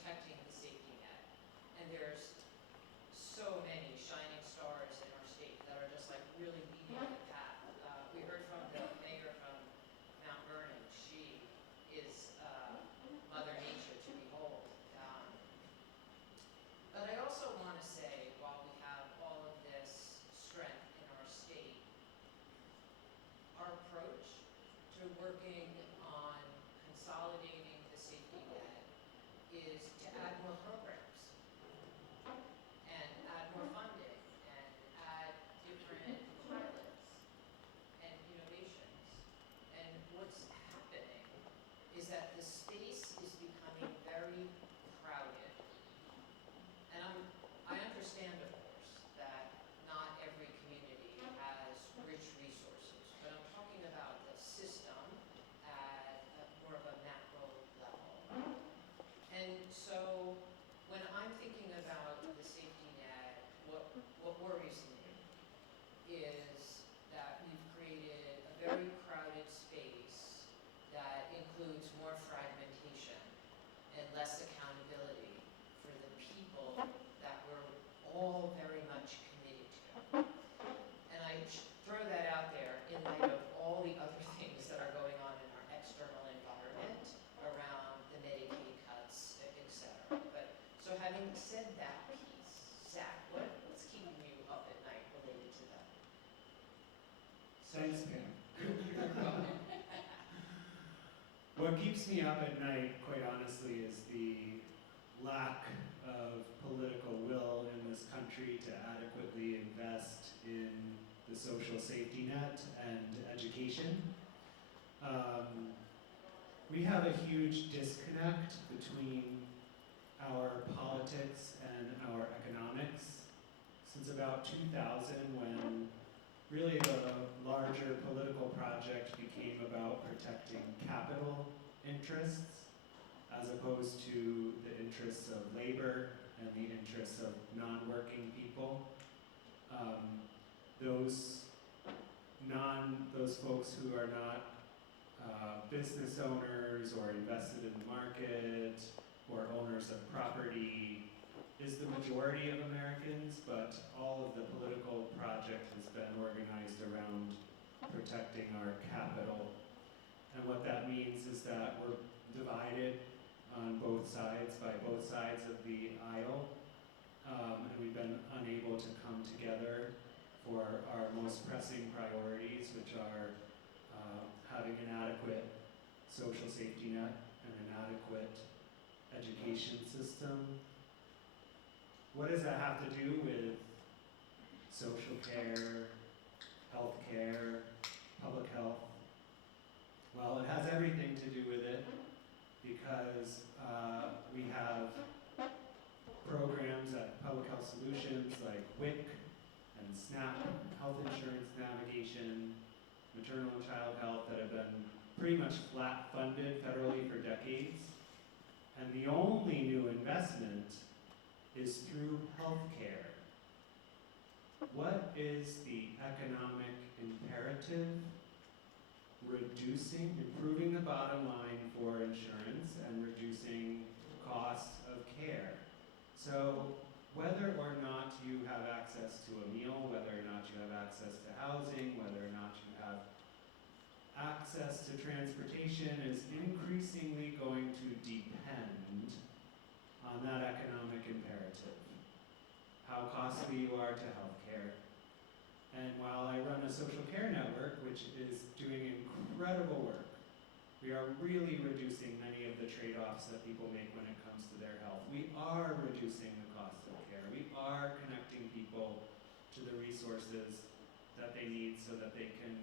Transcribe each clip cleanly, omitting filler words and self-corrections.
protecting the safety net. And there's so many shining stars in our state that are just like really leading the path. We heard from the mayor from Mount Vernon. She is Mother Nature to behold. But I also want to say, while we have all of this strength in our state, our approach to working on consolidating the safety net is to add more programs and add more funding and add different pilots and innovations. And what's happening is that the space is becoming very crowded. And I understand, of course, that not every community has rich resources, but I'm talking about the system at more of a macro level. And so when I'm thinking about the safety net, what worries me is that we've created a very crowded space that includes more fragmentation and less accountability for the people that we're all very much committed to. And I throw that out there in light of all the other things that are going on in our external environment around the Medicaid cuts, etc. But so having said that piece, Zach, what's keeping you up at night related to that? Thanks, Pam. What keeps me up at night, quite honestly, is the lack of political will in this country to adequately invest in the social safety net and education. We have a huge disconnect between our politics and our economics since about 2000, when really the larger political project became about protecting capital interests as opposed to the interests of labor and the interests of non-working people. Those folks who are not business owners or invested in the market or owners of property is the majority of Americans, but all of the political project has been organized around protecting our capital. And what that means is that we're divided on both sides, by both sides of the aisle, and we've been unable to come together for our most pressing priorities, which are having an adequate social safety net and an adequate education system. What does that have to do with social care, health care, public health? Well, it has everything to do with it, because we have programs at Public Health Solutions like WIC and SNAP, health insurance navigation, maternal and child health, that have been pretty much flat funded federally for decades. And the only new investment is through health care. What is the economic imperative? Improving the bottom line for insurance and reducing costs of care. So whether or not you have access to a meal, whether or not you have access to housing, whether or not you have access to transportation is increasingly going to depend on that economic imperative. How costly you are to healthcare. And while I run a social care network, which is doing incredible work, we are really reducing many of the trade-offs that people make when it comes to their health. We are reducing the cost of care. We are connecting people to the resources that they need so that they can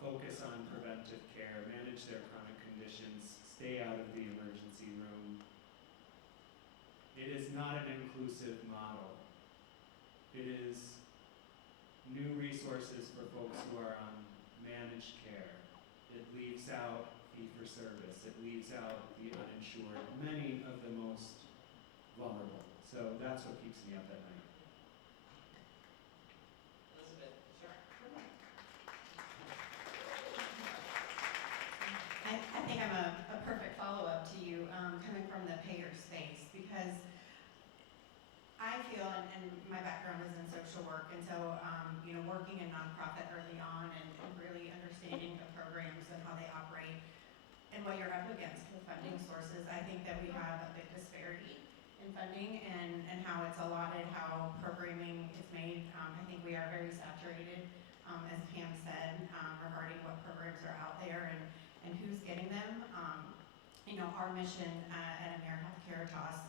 focus on preventive care, manage their chronic conditions, stay out of the emergency room. It is not an inclusive model. It is new resources for folks who are on managed care. It leaves out fee-for-service. It leaves out the uninsured, many of the most vulnerable. So that's what keeps me up at night. Elizabeth, sure. I think I'm a perfect follow-up to you, coming from the payer space. what you're up against with funding sources. I think that we have a big disparity in funding and how it's allotted, how programming is made. I think we are very saturated, as Pam said, regarding what programs are out there and who's getting them. Our mission at AmeriHealth Caritas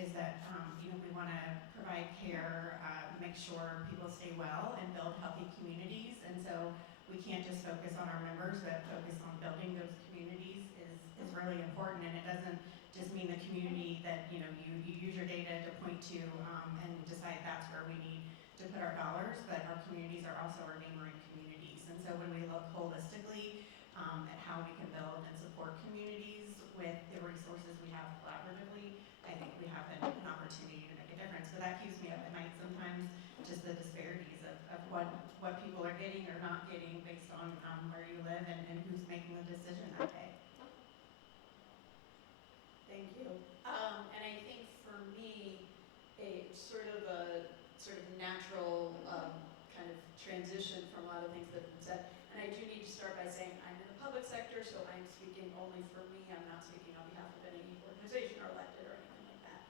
is that we want to provide care, make sure people stay well, and build healthy communities. And so we can't just focus on our members, but focus on building those communities is really important. And it doesn't just mean the community that you use your data to point to and decide that's where we need to put our dollars, but our communities are also our neighboring communities. And so when we look holistically at how we can build and support communities with the resources we have collaboratively, I think we have an opportunity to make a difference. So that keeps me up at night sometimes, just the disparities of what people are getting or not getting based on where you live and who's making the decision that day. Thank you. And I think for me, a sort of natural kind of transition from a lot of things that have been said. And I do need to start by saying I'm in the public sector, so I'm speaking only for me. I'm not speaking on behalf of any organization or elected or anything like that.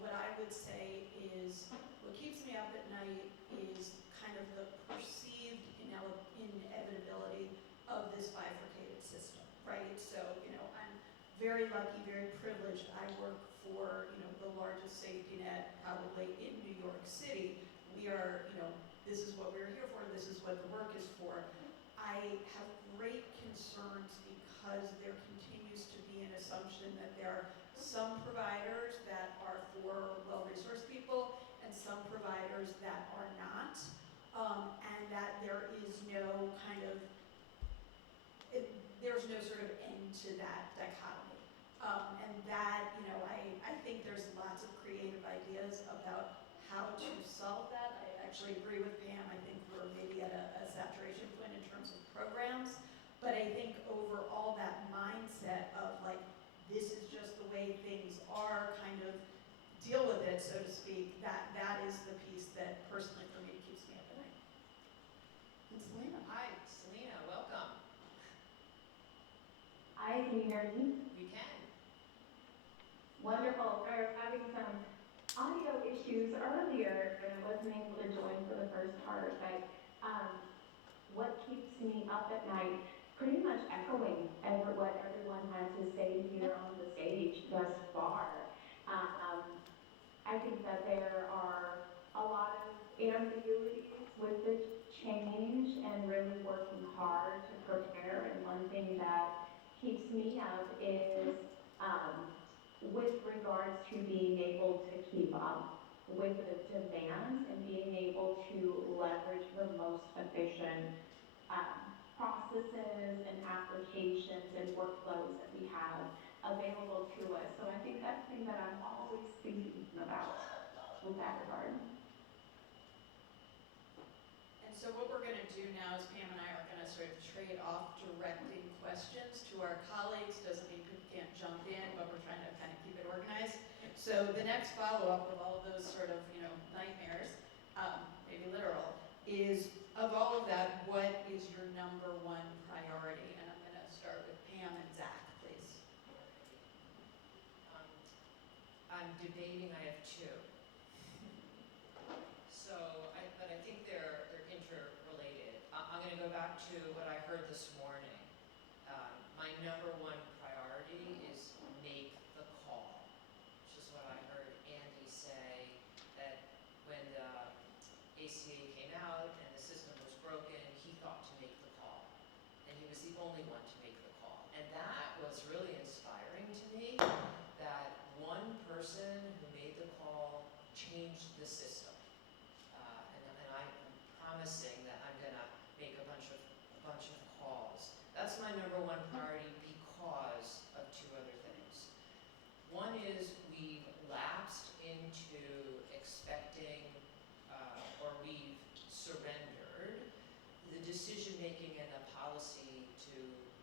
What I would say is what keeps me up at night is kind of the perceived inevitability of this bifurcated system, right? So, I'm very lucky, very privileged. I work for, the largest safety net probably in New York City. We are, this is what we're here for. This is what the work is for. I have great concerns because there continues to be an assumption that there are some providers that are for well-resourced people and some providers that are not, and that there is no kind of, there's no sort of end to that dichotomy. And that, I think there's lots of creative ideas about how to solve that. I actually agree with Pam. I think we're maybe at a saturation point in terms of programs. But I think overall that mindset of like, this is just the way things are, kind of deal with it, so to speak, that is the piece that personally for me keeps me up at night. And Celina. Hi, Celina, welcome. Hi, can you hear me? We can. Wonderful. I was having some audio issues earlier and I wasn't able to join for the first part, but what keeps me up at night, pretty much echoing what everyone has to say here on the stage thus far. I think that there are a lot of ambiguities with the change and really working hard to prepare. And one thing that keeps me up is with regards to being able to keep up with the demands and being able to leverage the most efficient processes and applications and workflows that we have available to us. So I think that's the thing that I'm always thinking about with that regard. And so what we're going to do now is Pam and I are going to sort of trade off directing questions to our colleagues. Doesn't mean people can't jump in, but we're trying to kind of keep it organized. So the next follow-up of all of those sort of, nightmares, maybe literal, is of all of that, what is your number one priority? And I'm going to start with Pam and Zach, please. I'm debating, I have two. But I think they're interrelated. I'm going to go back to what I heard this morning. My number one priority is make the call, which is what I heard Andy say, that when the ACA came out and the system was broken, he thought to make the call. And he was the only one to make the call. And that was really inspiring to me, that one person who made the call changed the system. And I'm promising that I'm going to make a bunch of calls. That's my number one priority because of two other things. One is we've lapsed into expecting, or we've surrendered the decision-making and the policy to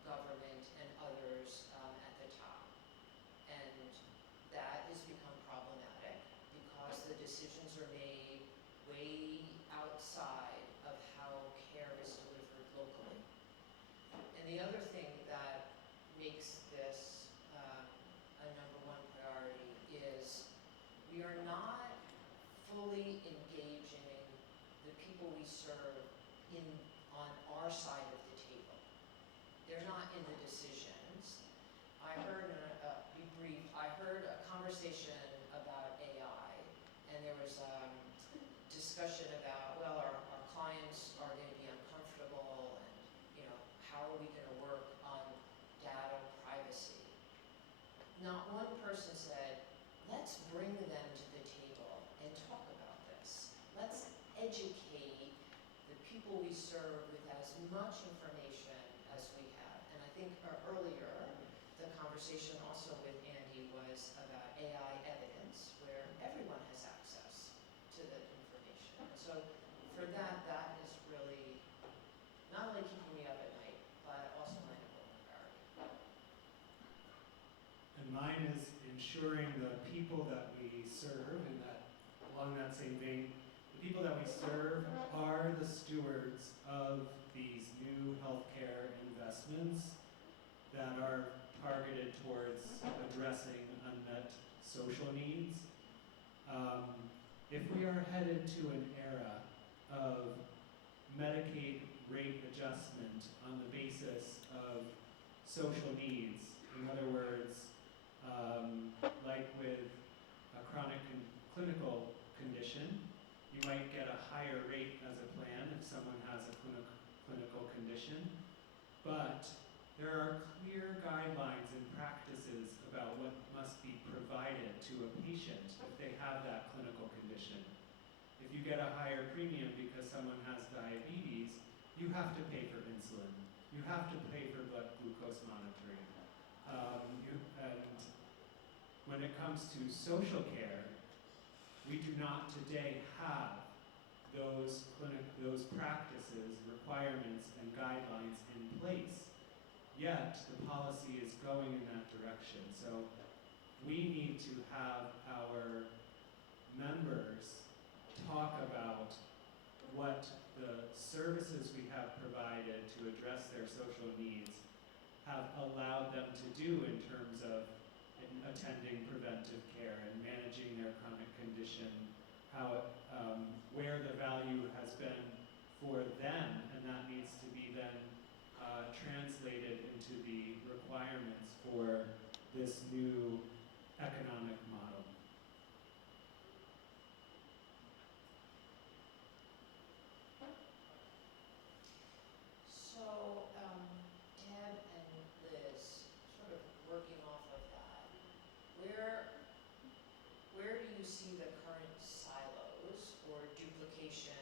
government and others at the top. And that has become problematic because the decisions are made way outside of how care is delivered locally. And the other thing that makes this a number one priority is we are not fully engaging the people we serve on our side of the table. They're not in the decisions. I heard, be brief, I heard a conversation about AI, and there was discussion about, well, our clients are going to be uncomfortable, and how are we going to work on data privacy? Not one person said, let's bring them to the table and talk about this. Let's educate the people we serve with as much information as we have. And I think earlier, the conversation also with Andy was about AI evidence, where everyone has access to the information. And so for that, that is really not only keeping me up at night, but also my number one priority. And mine is ensuring the people that we serve, and that along that same vein, the people that we serve are the stewards of these new healthcare investments that are targeted towards addressing unmet social needs. If we are headed to an era of Medicaid rate adjustment on the basis of social needs, in other words, like with a chronic clinical condition, you might get a higher rate as a plan if someone has a clinical condition, but there are clear guidelines and practices about what must be provided to a patient if they have that clinical condition. If you get a higher premium because someone has diabetes, you have to pay for insulin. You have to pay for blood glucose monitoring. And when it comes to social care, we do not today have those practices, requirements, and guidelines in place. Yet, the policy is going in that direction. So we need to have our members talk about what the services we have provided to address their social needs have allowed them to do in terms of attending preventive care and managing their chronic condition, where the value has been for them, and that needs to be then translated into the requirements for this new economic model. So, Deb and Liz, sort of working off of that, where do you see the current silos or duplication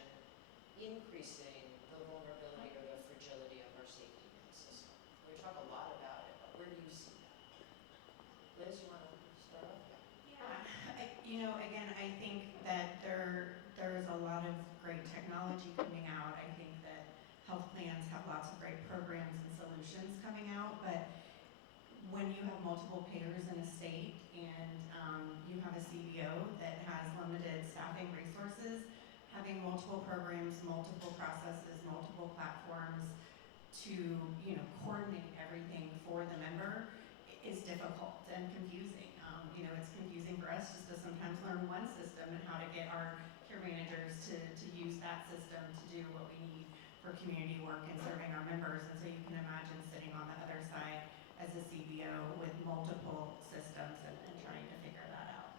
increasing the vulnerability or the fragility of our safety net system? We talk a lot about it, but where do you see that? Liz, you want to start off? Yeah, again, I think that there's a lot of great technology coming out. I think that health plans have lots of great programs and solutions coming out, but when you have multiple payers in a state and you have a CBO that has limited staffing resources, having multiple programs, multiple processes, multiple platforms to coordinate everything for the member is difficult and confusing. It's confusing for us just to sometimes learn one system and how to get our care managers to use that system to do what we need for community work and serving our members. And so you can imagine sitting on the other side as a CBO with multiple systems and trying to figure that out.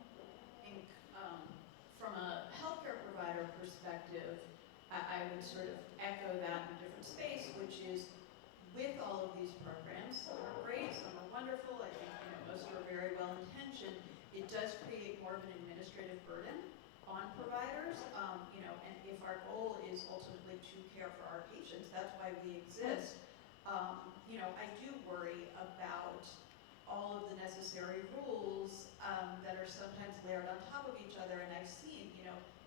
I think from a healthcare provider perspective, I would sort of echo that in a different space, which is with all of these programs, some are great, some are wonderful, I think most are very well intentioned, it does create more of an administrative burden on providers, and if our goal is ultimately to care for our patients, that's why we exist. I do worry about all of the necessary rules that are sometimes layered on top of each other, and I've seen,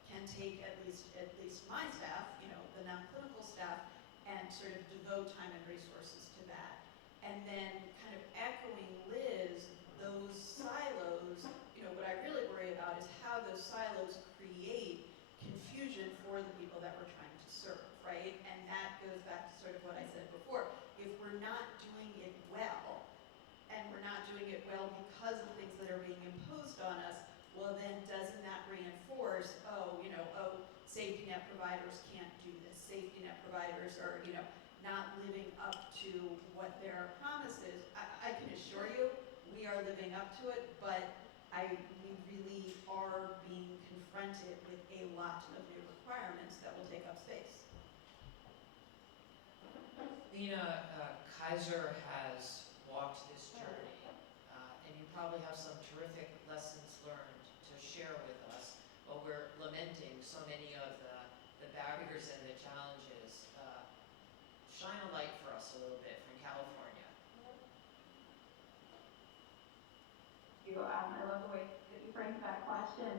can take at least my staff, the non-clinical staff, and sort of devote time and resources to that. And then kind of echoing Liz, those silos, what I really worry about is how those silos create confusion for the people that we're trying to serve, right? And that goes back to sort of what I said before. If we're we're not doing it well, and we're not doing it well because of things that are being imposed on us, well then doesn't that reinforce, safety net providers can't do this, safety net providers are, not living up to what their promise is. I can assure you, we are living up to it, but we really are being confronted with a lot of new requirements that will take up space. Lena, Kaiser has walked this journey, and you probably have some terrific lessons learned to share with us, but we're lamenting so many of the barriers and the challenges. Shine a light for us a little bit from California. I love the way that you framed that question.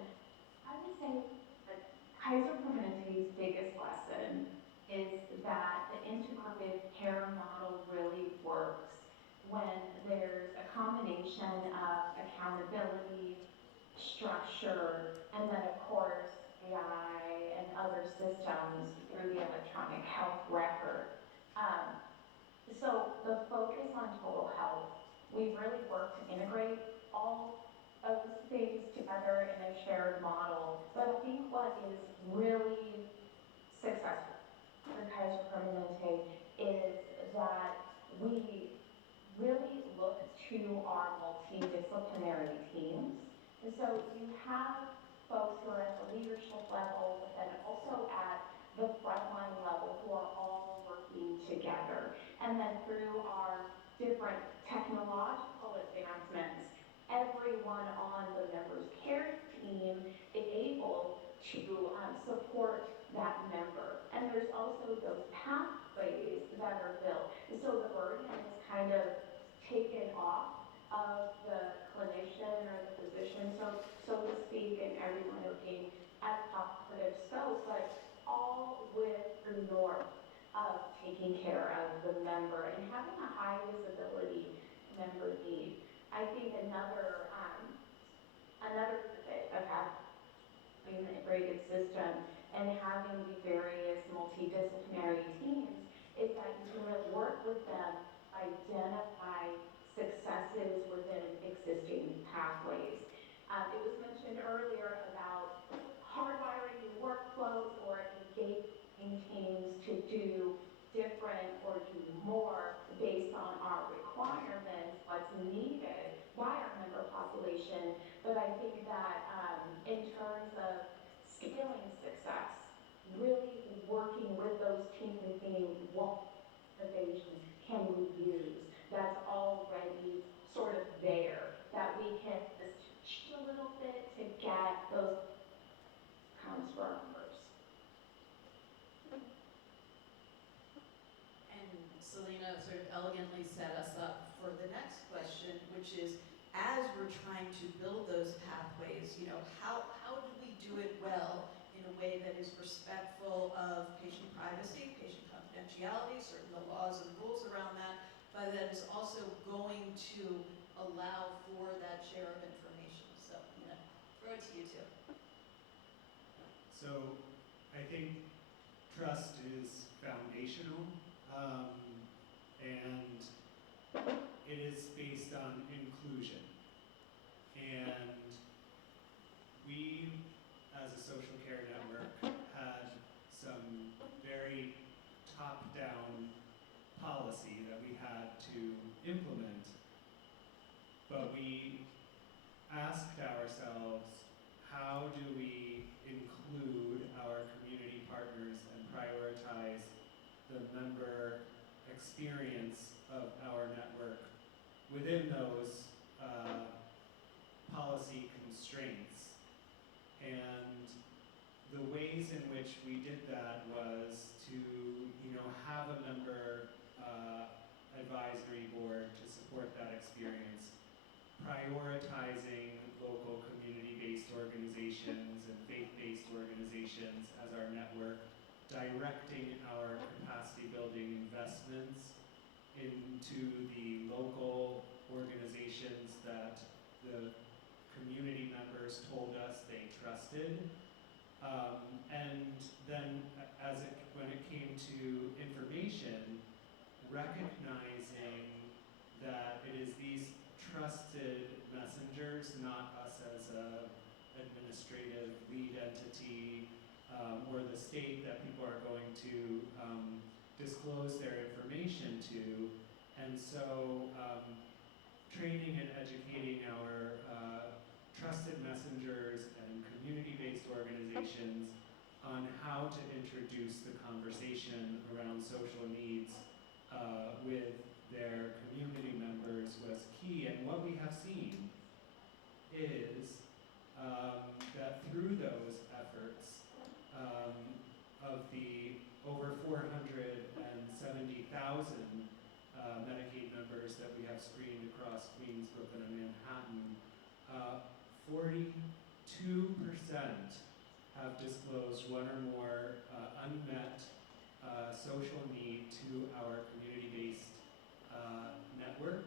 I would say that Kaiser Permanente's biggest lesson is that the integrative care model really works when there's a combination of accountability, structure, and then of course AI and other systems through the electronic health record. So the focus on total health, we've really worked to integrate all of those things together in a shared model. But I think what is really successful for Kaiser Permanente is that we really look to our multidisciplinary teams. And so you have folks who are at the leadership level, but then also at the frontline level who are all working together. And then through our different technological advancements, everyone on the member's care team is able to support that member. And there's also those pathways that are built. And so the burden is kind of taken off of the clinician or the physician, so to speak, and everyone looking at positive scope, but all with the norm of taking care of the member and having a high visibility member need. I think another benefit of having an integrated system and having the various multidisciplinary teams is that you can really work with them, identify successes within existing pathways. It was mentioned earlier about hardwiring new workflows or engaging teams to do different or do more based on our requirements, what's needed by our member population. But I think that in terms of scaling success, really working with those teams and seeing what innovations can we use that's already sort of there, that we can just shift a little bit to get those outcomes for our members. And Celina sort of elegantly set us up for the next question, which is, as we're trying to build those pathways, how do we do it well in a way that is respectful of patient privacy, patient confidentiality, certain the laws and rules around that, but that is also going to allow for that share of information. So I'm going to throw it to you two. So I think trust is foundational, and it is based on inclusion. And we, as a social care network, had some very top-down policy that we had to implement, but we asked ourselves, how do we include our community partners and prioritize the member experience of our network within those policy constraints? And the ways in which we did that was to, have a member advisory board to support that experience, prioritizing local community-based organizations and faith-based organizations as our network, directing our capacity building investments into the local organizations that the community members told us they trusted. And then when it came to information, recognizing that it is these trusted messengers, not us as a administrative lead entity or the state that people are going to disclose their information to. And so training and educating our trusted messengers and community-based organizations on how to introduce the conversation around social needs with their community members was key. And what we have seen is that through those efforts of the over 470,000 Medicaid members that we have screened across Queens, Brooklyn, and Manhattan, 42% have disclosed one or more unmet social need to our community-based network.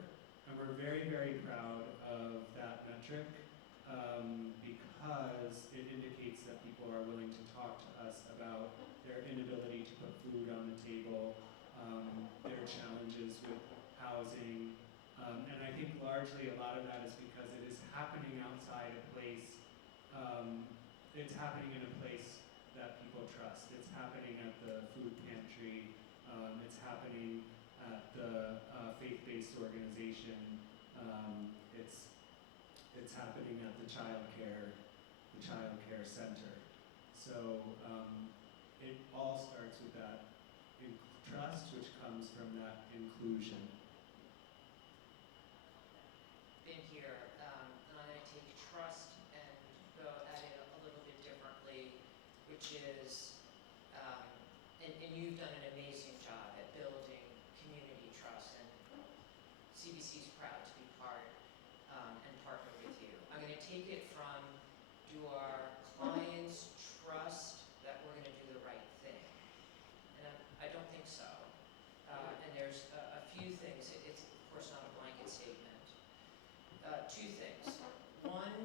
And we're very, very proud of that metric because it indicates that people are willing to talk to us about their inability to put food on the table, their challenges with housing, and I think largely a lot of that is because it is happening outside a place, it's happening in a place that people trust. It's happening at the food pantry, it's happening at the faith-based organization, it's happening at the child care center. So it all starts with that trust, which comes from that inclusion. Been here, and I'm going to take trust and go at it a little bit differently, which is, and you've done an amazing job at building community trust, and CBC is proud to be part and partner with you. I'm going to take it from, do our clients trust that we're going to do the right thing? And I don't think so. And there's a few things. It's of course not a blanket statement. Two things. One,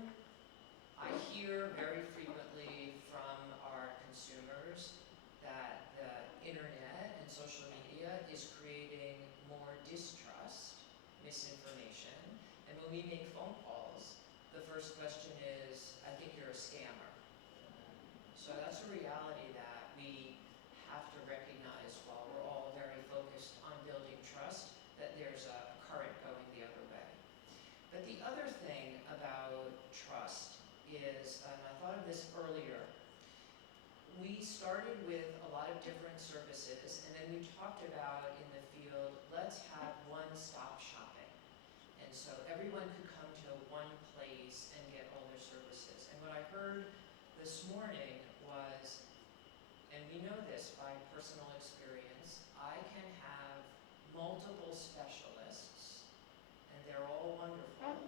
I hear very frequently from our consumers that the internet and social media is creating more distrust, misinformation, and when we make phone calls, the first question is, I think you're a scammer. So that's a reality that we have to recognize while we're all very focused on building trust, that there's a current going the other way. But the other thing about trust is, and I thought of this earlier, we started with a lot of different services, and then we talked about in the field, let's have one-stop shopping. And so everyone could come to one place and get all their services. And what I heard this morning was, and we know this by personal experience, I can have multiple specialists, and they're all wonderful,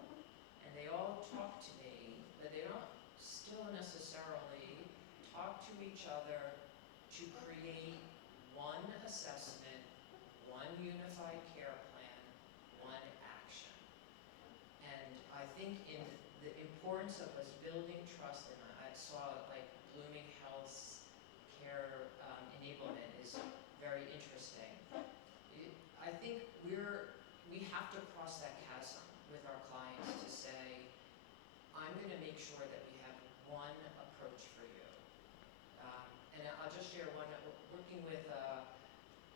and they all talk to me, but they don't still necessarily talk to each other to create one assessment, one unified care plan, one action. And I think in the importance of us building trust, and I saw like Blooming Health's care enablement is very interesting. I think we have to cross that chasm with our clients to say, I'm going to make sure that we have one approach for you. And I'll just share one, working with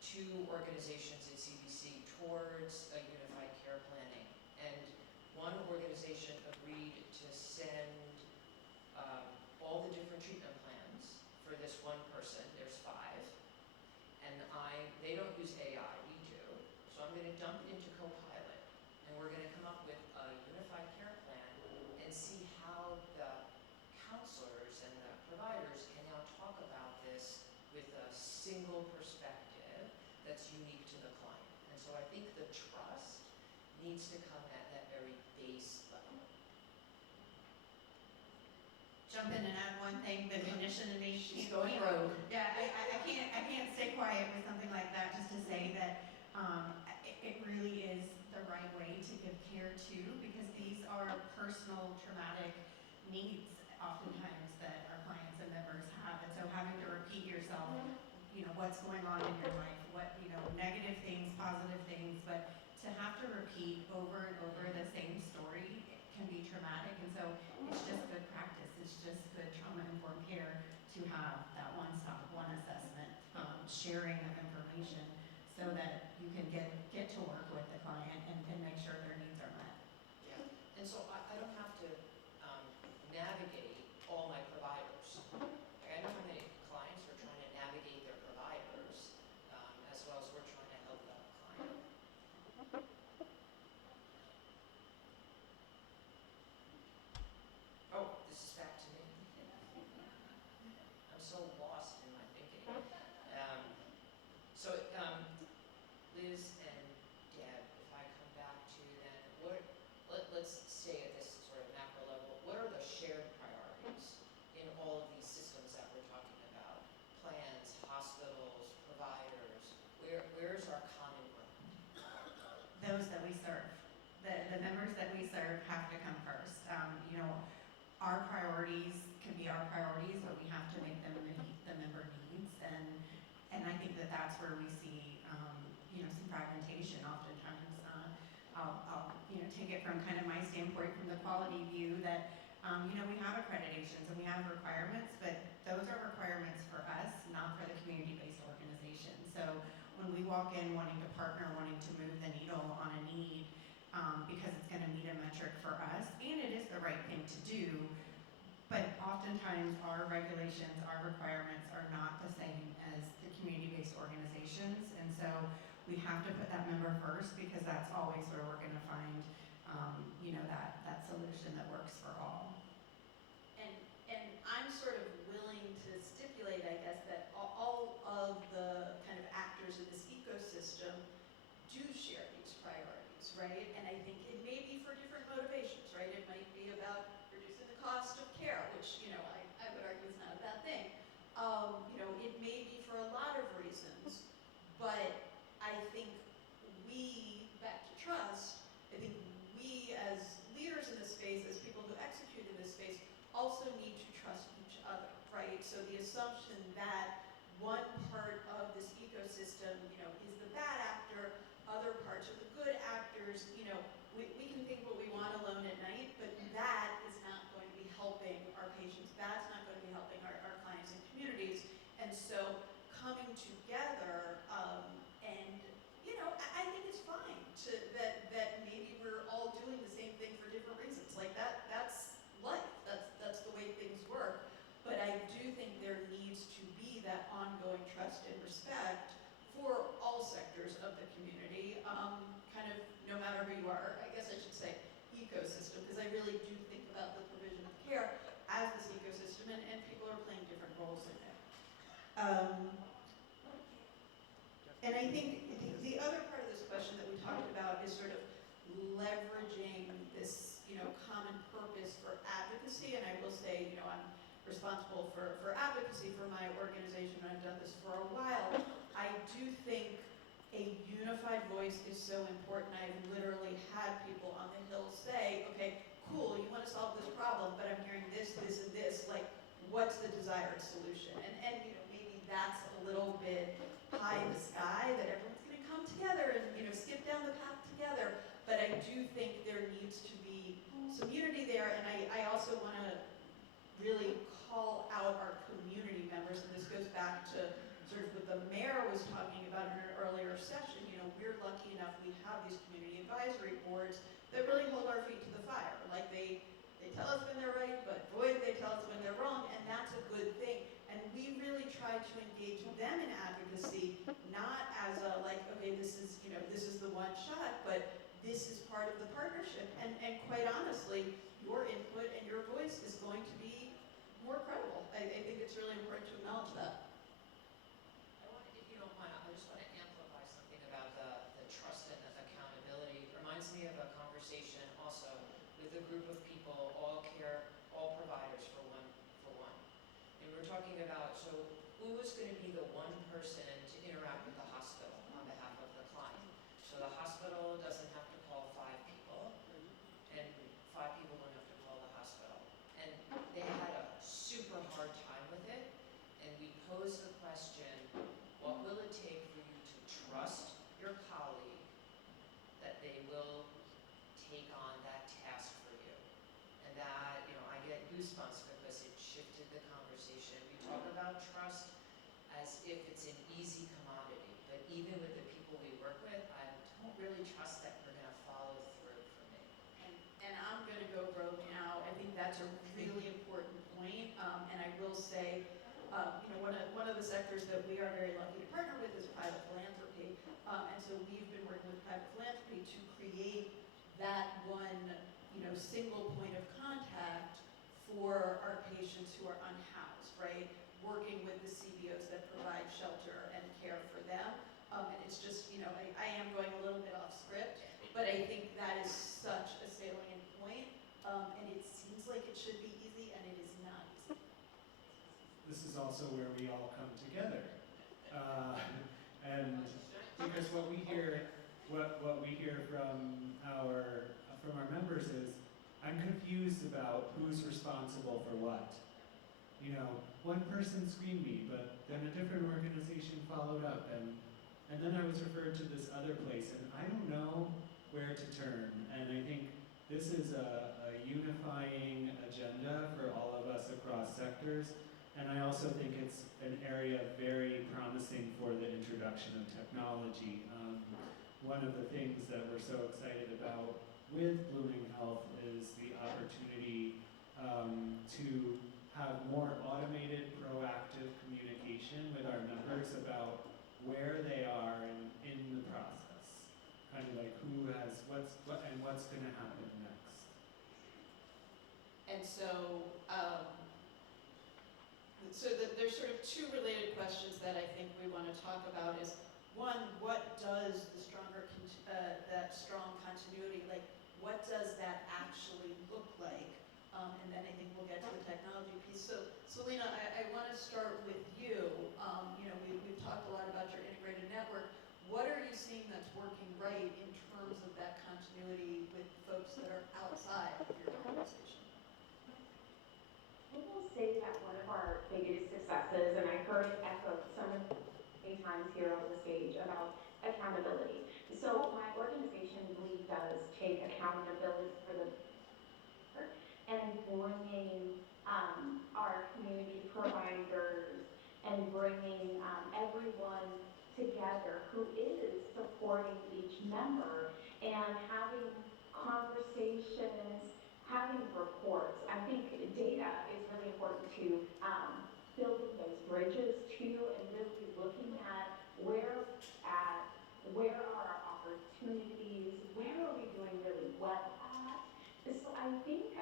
two organizations at CBC towards a unified care planning. And one organization agreed to send all the different treatment plans for this one person. There's 5. And they don't use AI, we do. So I'm going to dump it into Copilot. And we're going to come up with a unified care plan and see how the counselors and the providers can now talk about this with a single perspective that's unique to the client. And so I think the trust needs to come at that very base level. Jump in and add one thing, the clinician in me. She's going rogue. Yeah, I can't stay quiet with something like that, just to say that it really is the right way to give care to, because these are personal traumatic needs oftentimes that our clients and members have. And so having to repeat yourself, what's going on in your life, what, negative things, positive have that one-stop, one assessment, sharing of information so that you can get to work with the client and make sure their needs are met. Yeah, and so I don't have to navigate all my providers. Like, I know how many clients are trying to navigate their providers, as well as we're trying to help that client. Oh, this is back to me. I'm so lost in my thinking. Liz and Deb, if I come back to you then, let's stay at this sort of macro level. What are the shared priorities in all of these systems that we're talking about? Plans, hospitals, providers, where's our common ground? Those that we serve, the members that we serve have to come first. Our priorities can be our priorities, but we have to make them meet the member needs, and I think that that's where we see some fragmentation oftentimes. I'll take it from kind of my standpoint from the quality view that we have accreditations and we have requirements, but those are requirements for us, not for the community-based organization. So when we walk in wanting to partner, wanting to move the needle on a need, because it's going to meet a metric for us, and it is the right thing to do, but oftentimes our regulations, our requirements are not the same as the community-based organizations, and so we have to put that member first because that's always where we're going to find that solution that works for all. And I'm sort of willing to stipulate, I guess, that all of the kind of actors in this ecosystem do share these priorities, right? And I think it may be for different motivations, right? It might be about reducing the cost of care, which, I would argue is not a bad thing. It may be for a lot of reasons, but I think back to trust, I think we as leaders in this space, as people who execute in this space, also need to trust each other, right? So the assumption that one part of this ecosystem, is the bad actor, other parts are the good actors, we can think what we want alone at night, but that is not going to be helping our patients, that's not going to be helping our clients and communities. And so coming together, I think it's fine that maybe we're all doing the same thing for different reasons. Like that's life, that's the way things work. But I do think there needs to be that ongoing trust and respect for all sectors of the community, kind of no matter who you are, I guess I should say ecosystem, because I really do think about the provision of care as this ecosystem, and people are playing different roles in it. And I think the other part of this question that we talked about is sort of leveraging this, common purpose for advocacy. And I will say, I'm responsible for advocacy for my organization, and I've done this for a while. I do think a unified voice is so important. I've literally had people on the Hill say, okay, cool, you want to solve this problem, but I'm hearing this, this, and this. Like, what's the desired solution? And maybe that's a little bit pie in the sky, that everyone's going to come together and, skip down the path together. But I do think there needs to be some unity there, and I also want to really call out our community members, and this goes back to sort of what the mayor was talking about in an earlier session. We're lucky enough we have these community advisory boards that really hold our feet to the fire. Like they tell us when they're right, but boy, they tell us when they're wrong, and that's a good thing. And we really try to engage them in advocacy, not as a like, okay, this is the one shot, but this is part of the partnership. And quite honestly, your input and your voice is going to be more credible. I think it's really important to acknowledge that. If you don't mind, I just want to amplify something about the trust and the accountability. It reminds me of a conversation also with a group of people, all providers for one. And we were talking about, so who is going to be the one person to interact with the hospital on behalf of the client? So the hospital doesn't have to call 5 people, and 5 people don't have to call the hospital. And they had a super hard time with it, and we posed the question, what will it take for you to trust your colleague that they will take on that task for you? And that, I get goosebumps because it shifted the conversation. We talk about about trust as if it's an easy commodity. But even with the people we work with, I don't really trust that we're gonna follow through for me. And I'm gonna go rogue now. I think that's a really important point. And I will say, one of the sectors that we are very lucky to partner with is private philanthropy. And so we've been working with private philanthropy to create that one, single point of contact for our patients who are unhoused, right? Working with the CBOs that provide shelter and care for them. And it's just, I am going a little bit off script, but I think that is such a salient point. And it seems like it should be easy, and it is not easy. This is also where we all come together. And because what we hear from our members is, I'm confused about who's responsible for what. One person screened me, but then a different organization followed up, and then I was referred to this other place, and I don't know where to turn. And I think this is a unifying agenda for all of us across sectors, and I also think it's an area very promising for the introduction of technology. One of the things that we're so excited about with Blooming Health is the opportunity to have more automated, proactive communication with our members about where they are in the process. Kind of like who has what's going to happen next. And so, there's sort of two related questions that I think we want to talk about is, one, what does the that strong continuity, like what does that actually look like? And then I think we'll get to the technology piece. So, Celina, I want to start with you. We've talked a lot about your integrated network. What are you seeing that's working right in terms of that continuity with folks that are outside of your organization? I will say that one of our biggest successes, and I heard it echoed so many times here on the stage, about accountability. So my organization really does take accountability for the and bringing our community providers and bringing everyone together who is supporting each member and having conversations, having reports. I think data is really important to building those bridges to, and really looking at where are our opportunities, where are we doing really well at. So I think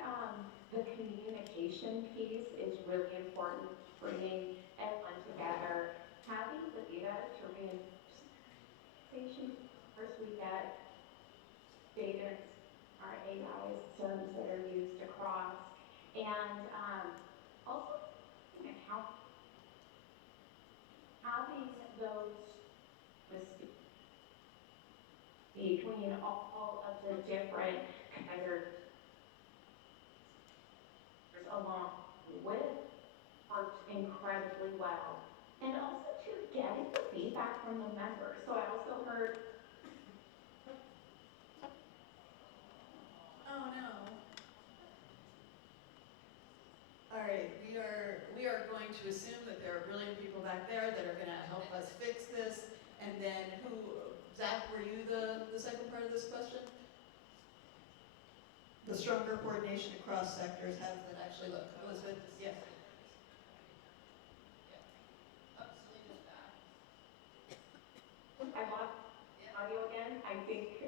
the communication piece is really important, bringing everyone together, having the data to reinforce. First, we get data, our AI systems that are used across, and also having those between all of the different competitors along with worked incredibly well. And also to getting the feedback from the members. So I also heard, oh no. All right, we are going to assume that there are brilliant people back there that are going to help us fix this. And then Zach, were you the second part of this question? The stronger coordination across sectors, how does that actually look? Elizabeth, yes. Celina's back. I lost audio again. I think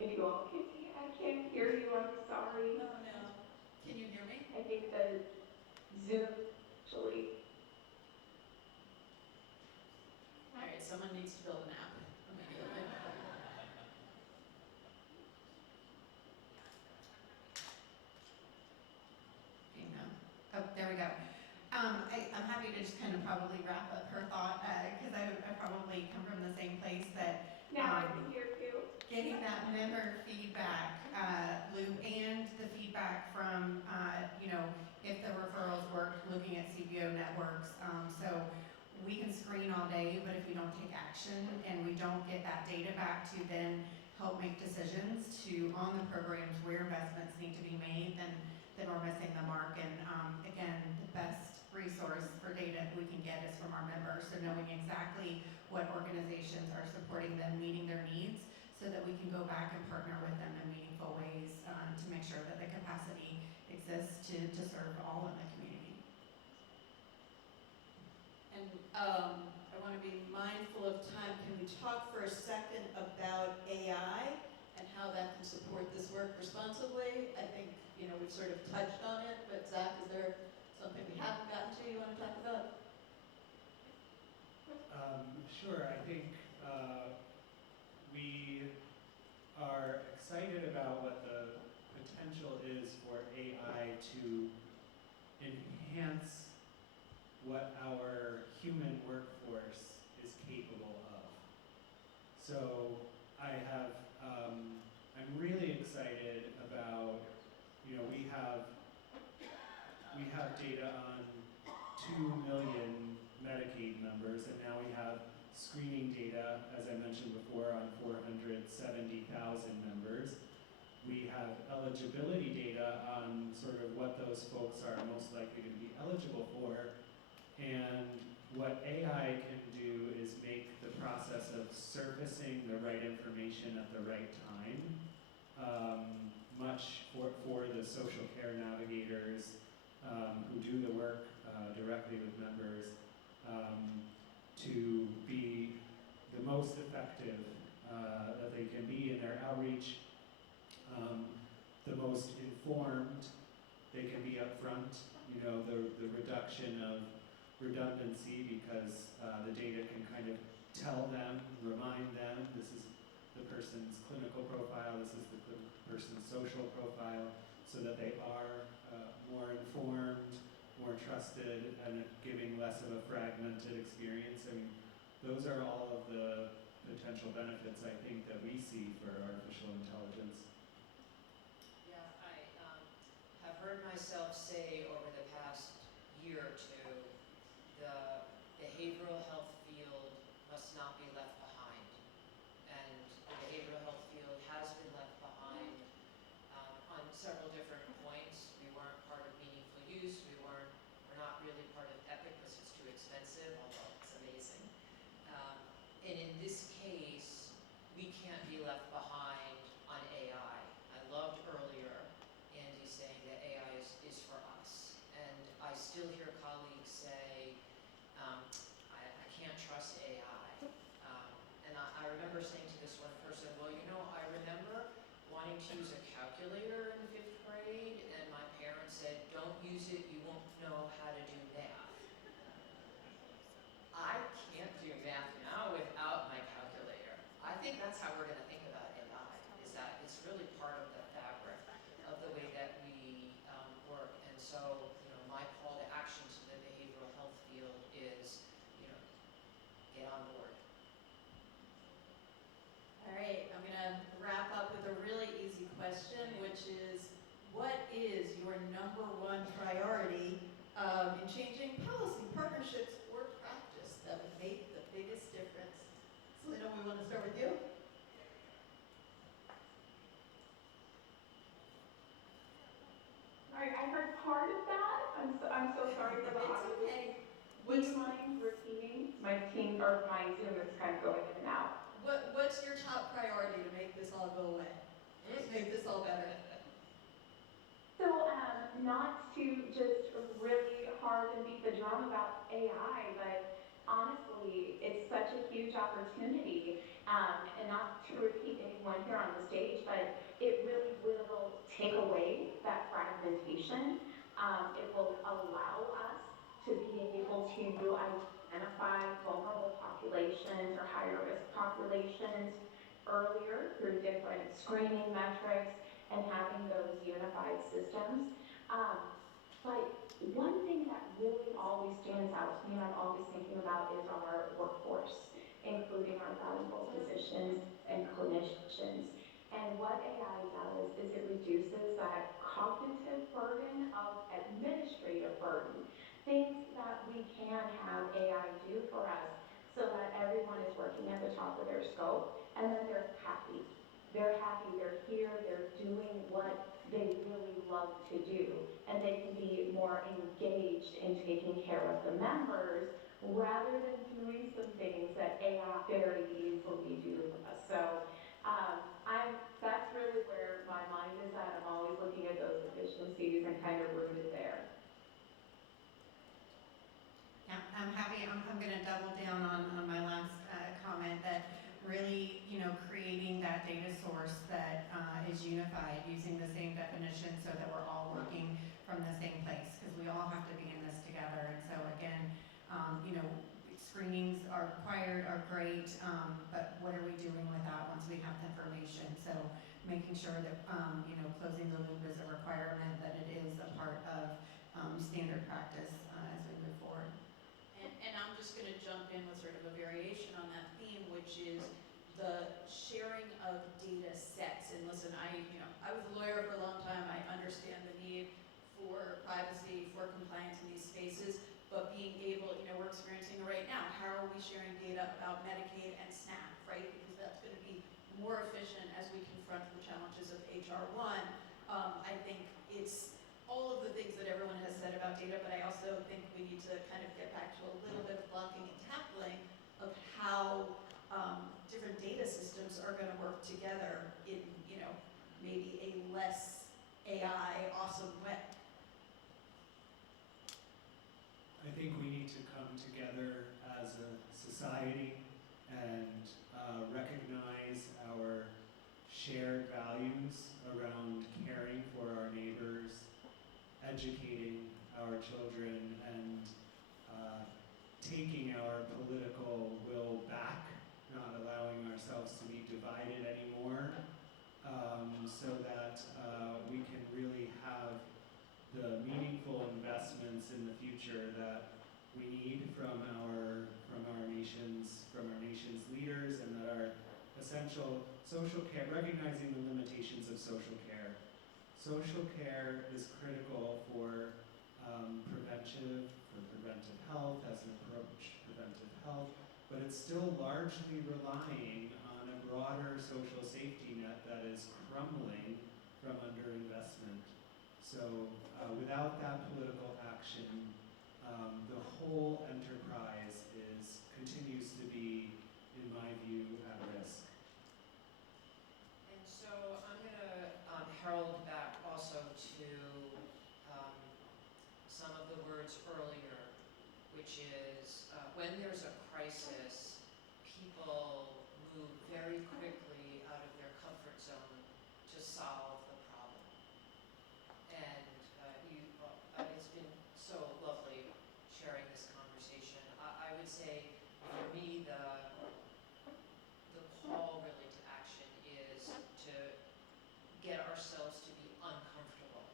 if you all can see, I can't hear you. I'm sorry. Oh no. Can you hear me? I think the Zoom actually. All right, someone needs to build an app immediately. Okay, no. Oh, there we go. I'm happy to just kind of probably wrap up her thought, because I probably come from the same place that Now I can hear you. getting that member feedback loop and the feedback from, if the referrals work, looking at CBO networks. So we can screen all day, but if we don't take action and we don't get that data back to then help make decisions on the programs where investments need to be made, then we're missing the mark. And again, the best resource for data we can get is from our members, so knowing exactly what organizations are supporting them, meeting their needs, so that we can go back and partner with them in meaningful ways to make sure that the capacity exists to serve all in the community. And I want to be mindful of time. Can we talk for a second about AI and how that can support this work responsibly? I think, we've sort of touched on it, but Zach, is there something we haven't gotten to you want to talk about? Sure, I think we are excited about what the potential is for AI to enhance what our human workforce is capable of. So I'm really excited about, we have data on 2 million Medicaid members, and now we have screening data, as I mentioned before, on 470,000 members. We have eligibility data on sort of what those folks are most likely to be eligible for. And what AI can do is make the process of surfacing the right information at the right time much for the social care navigators who do the work directly with members to be the most effective that they can be in their outreach, the most informed they can be upfront, the reduction of redundancy because the data can kind of tell them, remind them, this is the person's clinical profile, this is the person's social profile, so that they are more informed, more trusted, and giving less of a fragmented experience. I mean, those are all of the potential benefits I think that we see for artificial intelligence. Yeah, I have heard myself say over the past year or two, the behavioral health field must not be left behind. And the behavioral health field has been left behind on several different points. We weren't part of meaningful use. We're not really part of Epic because it's too expensive, although it's amazing. And in this case, we can't be left behind on AI. I loved earlier Andy saying that AI is for us. And I still hear colleagues say, I can't trust AI. And I remember saying to this one person, well, I remember wanting to use a calculator in 5th grade, and my parents said, don't use it, you won't know how to do math. I can't do math now without my calculator. I think that's how we're going to think about AI, is that it's really part of the fabric of the way that we work. And so, my call to action to the behavioral health field is, get on board. All right, I'm going to wrap up with a really easy question, which is, what is your number one priority in changing policy, partnerships, or practice that would make the biggest difference? Celina, we want to start with you. All right, I heard part of that. I'm so sorry for the audio. It's okay. Would you mind repeating? My Zoom is kind of going in and out. What's your top priority to make this all go away? To make this all better? So, not to just really hard and beat the drum about AI, but honestly, it's such a huge opportunity. And not to repeat anyone here on the stage, but it really will take away that fragmentation. It will allow us to be able to identify vulnerable populations or higher risk populations earlier through different screening metrics and having those unified systems. But one thing that really always stands out to me and I'm always thinking about is our workforce, including our valuable physicians and clinicians. And what AI does is it reduces that cognitive burden of administrative burden, things that we can have AI do for us so that everyone is working at the top of their scope and that they're happy. They're happy, they're here, they're doing what they really love to do, and they can be more engaged in taking care of the members rather than doing some things that AI very easily do. So that's really where my mind is at. I'm always looking at those efficiencies and kind of rooted there. Yeah, I'm happy, I'm gonna double down on my last comment that really, creating that data source that is unified, using the same definition so that we're all working from the same place, because we all have to be in this together. And so again, screenings are required, are great, but what are we doing with that once we have the information? So making sure that, closing the loop is a requirement, that it is a part of standard practice as we move forward. And I'm just going to jump in with sort of a variation on that theme, which is the sharing of data sets. And listen, I was a lawyer for a long time. I understand the need for privacy, for compliance in these spaces, but being able, we're experiencing it right now. How are we sharing data about Medicaid and SNAP, right? Because that's going to be more efficient as we confront the challenges of HR1. I think it's all of the things that everyone has said about data, but I also think we need to kind of get back to a little bit of blocking and tackling of how different data systems are going to work together in, maybe a less AI awesome way. I think we need to come together as a society and recognize our shared values around caring for our neighbors, educating our children, and taking our political will back, not allowing ourselves to be divided anymore, so that we can really have the meaningful investments in the future that we need from our nation's leaders, and that are essential social care, recognizing the limitations of social care. Social care is critical for preventive health, as an approach, preventive health, but it's still largely relying on a broader social safety net that is crumbling from underinvestment. So without that political action, the whole enterprise continues to be, in my view, at risk. And so I'm going to herald back also to some of the words earlier, which is when there's a crisis, people move very quickly out of their comfort zone to solve the problem. And it's been so lovely sharing this conversation. I would say, for me, the call really to action is to get ourselves to be uncomfortable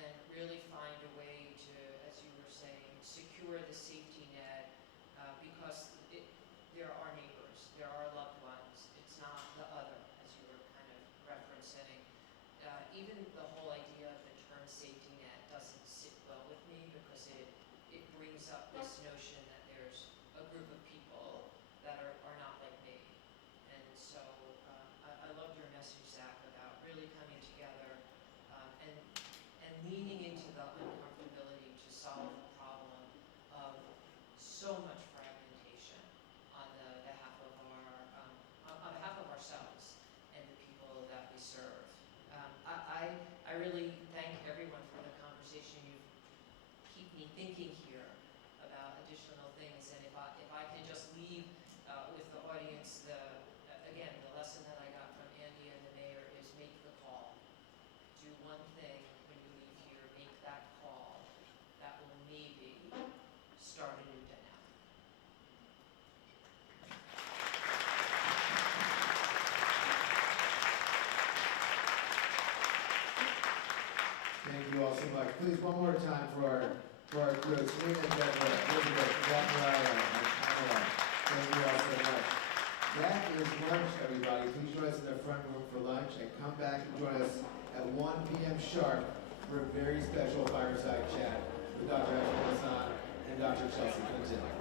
and really find a way to, as you were saying, secure the safety net, because there are neighbors, there are loved ones. It's not the other, as you were kind of referencing. Even the whole idea of the term safety net doesn't sit well with me, because it brings up this notion that there's a group of people that are not like me. And so I loved your message, Zach, about really coming together and leaning into the uncomfortability to solve the problem of so much fragmentation on behalf of ourselves and the people that we serve. I really thank everyone for the conversation. You keep me thinking here about additional things, and if I can just leave with the audience, again, the lesson that I got from Andy and the mayor is make the call. Do one thing when you leave here, make that call. That will maybe start a new dynamic. Thank you all so much. Please, one more time for our crew, Celina, Deborah, Elizabeth, Zachariah, and Pamela. Thank you all so much. That is lunch, everybody. Please join us in the front room for lunch, and come back and join us at 1 p.m. sharp for a very special fireside chat with Dr. Hassan and Dr. Chelsea Clinton.